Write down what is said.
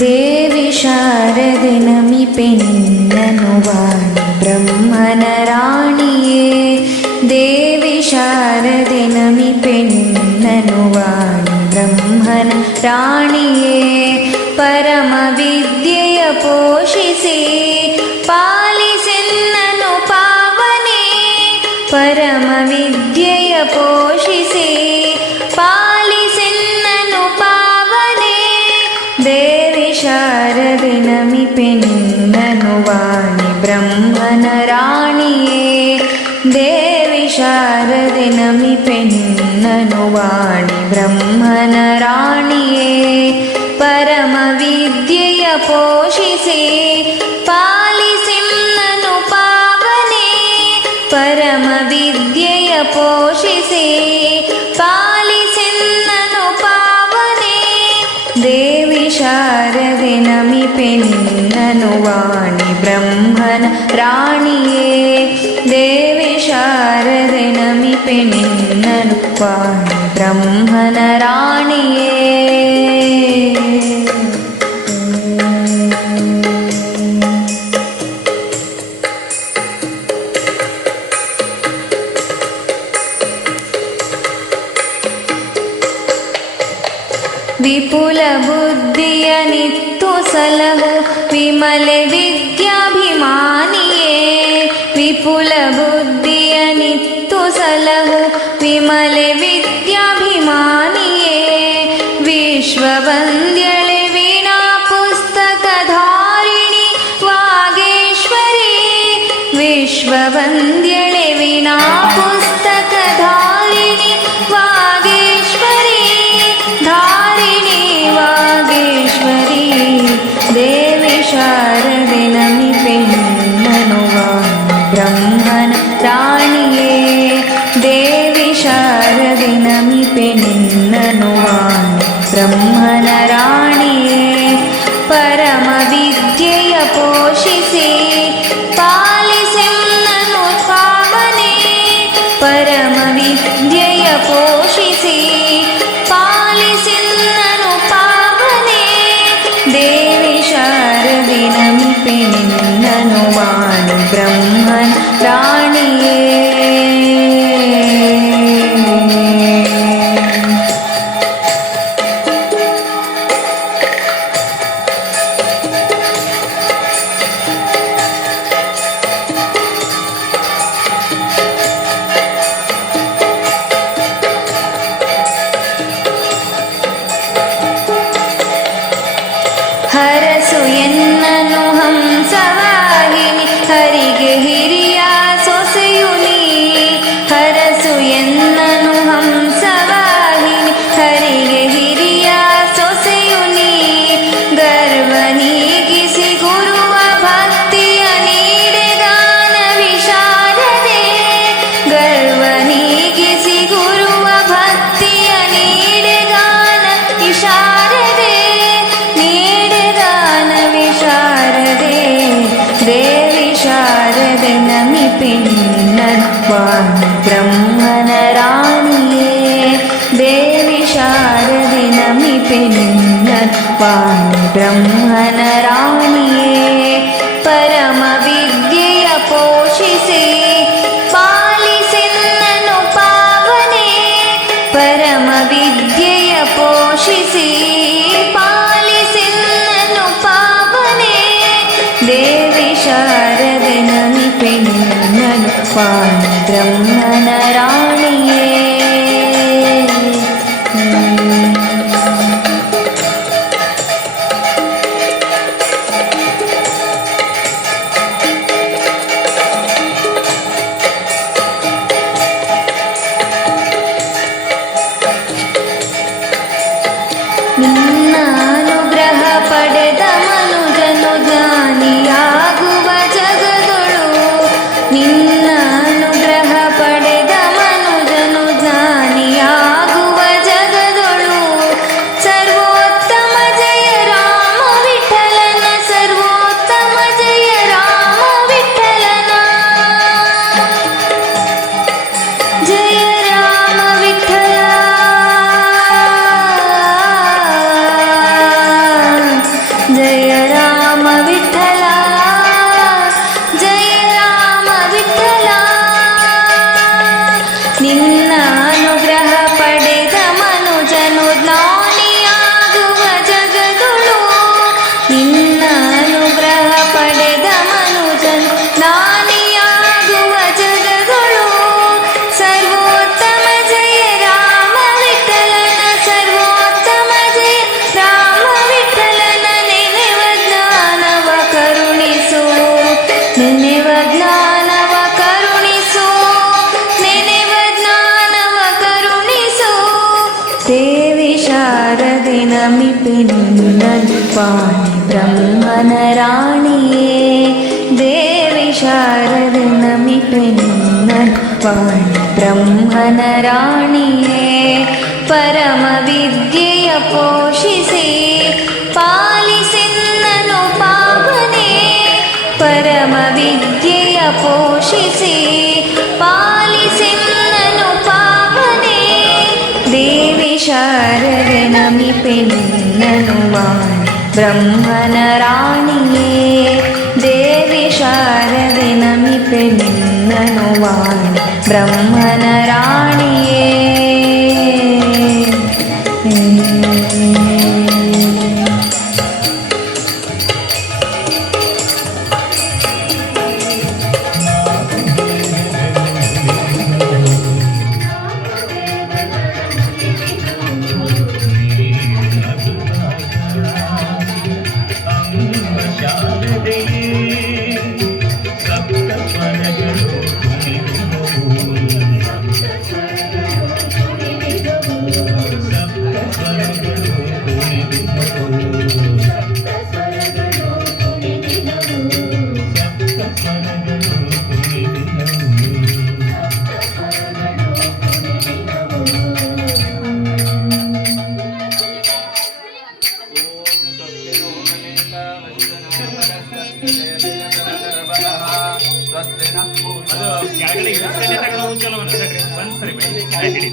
ದೇವಿ ಶಾರದೆ ನಮಿಪೆ ನಿನ್ನನು ವಾಣಿ ಬ್ರಹ್ಮನ ರಾಣಿಯೇ. ದೇವಿ ಶಾರದೆ ನಮಿಪೆ ನಿನ್ನನು ವಾಣಿ ಬ್ರಹ್ಮನ ರಾಣಿಯೇ. ಪರಮ ವಿದ್ಯೆಯ ಪೋಷಿಸಿ ಪಾಲಿಸೆನ್ನನು ಪಾವನೆ. ಪರಮ ವಿದ್ಯೆಯ ಪೋಷಿಸಿ ಪಾಲಿಸೆನ್ನನು ಪಾವನೆ. ದೇವಿ ಶಾರದೆ ನಮಿಪೆ ನಿನ್ನನು ವಾಣಿ ಬ್ರಹ್ಮನ ರಾಣಿಯೇ. ದೇವಿ ಶಾರದೆ ನಮಿಪೆ ನಿನ್ನನು ವಾಣಿ ಬ್ರಹ್ಮನ ರಾಣಿಯೇ. ಪರಮ ವಿದ್ಯೆಯ ಪೋಷಿಸಿ ಪಾಲಿಸೆನ್ನನು ಪಾವನೆ. ಪರಮ ವಿದ್ಯೆಯ ಪೋಷಿಸಿ ಪಾಲಿಸೆನ್ನನು ಪಾವನೆ. ದೇವಿ ಶಾರದೆ ನಮಿಪೆ ನಿನ್ನನು ವಾಣಿ ಬ್ರಹ್ಮನ ರಾಣಿಯೇ. ದೇವಿ ಶಾರದೆ ನಮಿಪೆ ನಿನ್ನನು ವಾಣಿ ಬ್ರಹ್ಮನ ರಾಣಿಯೇ. ವಿಪುಲ ಬುದ್ಧಿಯ ನಿತ್ತು ಸಲಹು ವಿಮಲೆ ವಿದ್ಯಾಭಿಮಾನಿಯೇ. ವಿಪುಲ ಬುದ್ಧಿಯ ನಿತ್ತು ಸಲಹು ವಿಮಲೆ ವಿದ್ಯಾಭಿಮಾನಿಯೇ. ವಿಶ್ವವಂದ್ಯಳೆ ವೀಣಾ ಪುಸ್ತಕಧಾರಿಣಿ ವಾಗೇಶ್ವರಿ. ವಿಶ್ವವಂದ್ಯಳೆ ವೀಣಾ ಪುಸ್ತಕಧಾರಿಣಿ ವಾಗೇಶ್ವರಿ. ಧಾರಿಣಿ ವಾಗೇಶ್ವರಿ. ದೇವಿ ಶಾರದೆ ನಮಿಪೆ ನಿನ್ನನು ವಾಣಿ ಬ್ರಹ್ಮನ ರಾಣಿಯೇ. ದೇವಿ ಶಾರದೆ ನಮಿಪೆ ನಿನ್ನನು ವಾಣಿ ಬ್ರಹ್ಮನ ರಾಣಿಯೇ. ಪರಮ ವಿದ್ಯೆಯ ಪೋಷಿಸಿ ಪಾಲಿಸೆನ್ನನು ಪಾವನೆ. ಪರಮ ವಿದ್ಯೆಯ ಪೋಷಿಸಿ ಪಾಲಿಸೆನ್ನನು ಪಾವನೆ. ದೇವಿ ಶಾರದೆ ನಮಿಪೆ ನಿನ್ನನು ವಾಣಿ ಬ್ರಹ್ಮನ ರಾಣಿಯೇ. ಹರಸು ಎನ್ನನು ಹಂಸವಾಹಿನಿ ಹರಿಗೆ ಹಿರಿಯ ಸೊಸೆಯು ನೀ. ಹರಸು ಎನ್ನನು ಹಂಸವಾಹಿನಿ ಹರಿಗೆ ಹಿರಿಯ ಸೊಸೆಯು ನೀ. ಗರ್ವ ನೀಗಿಸಿ ಗುರುವ ಭಕ್ತಿಯ ನೀಡೆ ಗಾನ ವಿಶಾರದೆ. ಗರ್ವ ನೀಗಿಸಿ ಗುರುವ ಭಕ್ತಿಯ ನೀಡೆ ಗಾನ ವಿಶಾರದೆ. ಶಾರದೆ ದೇವಿ ಶಾರದೆ ನಮಿಪೆ ನಿನ್ನನು ವಾಣಿ ಬ್ರಹ್ಮನ ರಾಣಿಯೇ. ದೇವಿ ಶಾರದೆ ನಮಿಪೆ ನಿನ್ನನು ವಾಣಿ ಬ್ರಹ್ಮನ ರಾಣಿಯೇ. ಪರಮ ವಿದ್ಯೆಯ ಪೋಷಿಸಿ ಪಾಲಿಸೆನ್ನನು ಪಾವನೆ. ಪರಮ ವಿದ್ಯೆಯ ಪೋಷಿಸಿ ಪಾಲಿಸೆನ್ನನು ಪಾವನೆ. ದೇವಿ ಶಾರದೆ ನಮಿಪೆ ನಿನ್ನನು ವಾಣಿ ಬ್ರಹ್ಮನ ರಾಣಿಯೇ. ನಿನ್ನ ಅನುಗ್ರಹ ಪಡೆದ ಮನುಜನು ಜ್ಞಾನಿಯಾಗುವ ಜಗದೊಳು. ನಿನ್ನ ಅನುಗ್ರಹ ಪಡೆದ ನಮಿಪೆ ನಿನ್ನನು ಪಾಣಿ ಬ್ರಹ್ಮನ ರಾಣಿಯೇ ದೇವಿ ಶಾರದೆ ನಮಿಪೆ ನಿನ್ನನು ಪಾಣಿ ಬ್ರಹ್ಮನ ರಾಣಿಯೇ ಪರಮ ವಿದ್ಯೆಯ ಪೋಷಿಸಿ ಪಾಲಿಸೆನ್ನನು ಪಾವನೆ ಪರಮ ವಿದ್ಯೆಯ ಪೋಷಿಸಿ ಪಾಲಿಸೆನ್ನನು ಪಾವನೆ ದೇವಿ ಶಾರದೆ ನಮಿಪೆ ನಿನ್ನನು ವಾಣಿ ಬ್ರಹ್ಮನ ರಾಣಿಯೇ ದೇವಿ ಶಾರದೆ ನಮಿಪೆ ನಿನ್ನನು ವಾಣಿ ಬ್ರಹ್ಮನ ರಾಣಿಯೇ ಕೆಳಗಡೆ ಇರುತ್ತೇನೆ ತಗೊಂಡು ಒಂದ್ಸರಿ ಬಿಡಿ